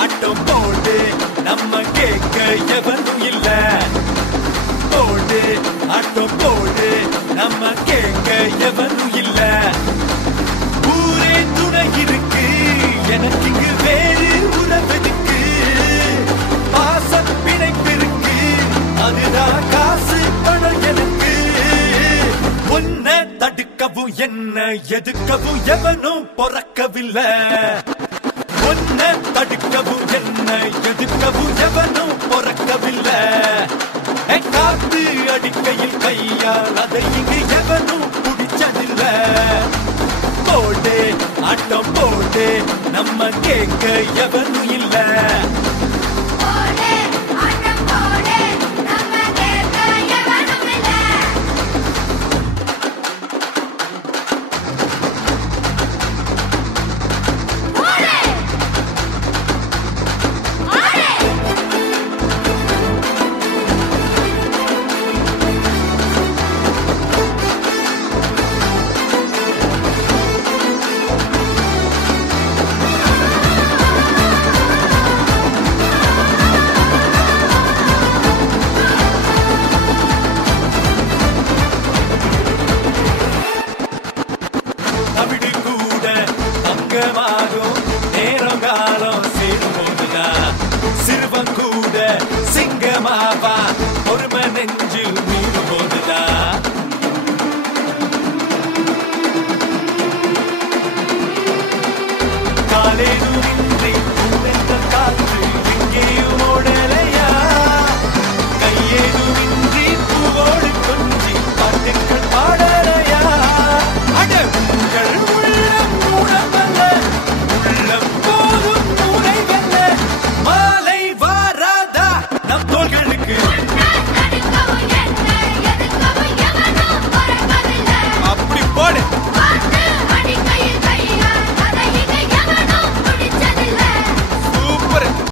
ஆட்டம் போடு நம்ம கேட்க எவனும் இல்ல போடு ஆட்டம் போடு நம்ம கேட்க எவனும் இல்ல ஊரே துணை இருக்கு எனக்கு இங்கு வேறு உறவெதுக்கு பாசம் பிணைப்பிருக்கு அதுதான் காசு பணம் எனக்கு உன்னை தடுக்கவும் என்ன எதுக்கவும் எவனும் பொறக்கவில்லை உன்னை தடுக்கவும் என்ன எதுக்கவும் எவனும் பொறக்கவில்லை காத்து அடிக்கையில் கையால் அதை இங்கு எவனும் பிடிச்சதில்ல போடு ஆட்டம் போடு நம்ம கேட்க எவனும் இல்ல தவிடு கூட தங்கமாகும்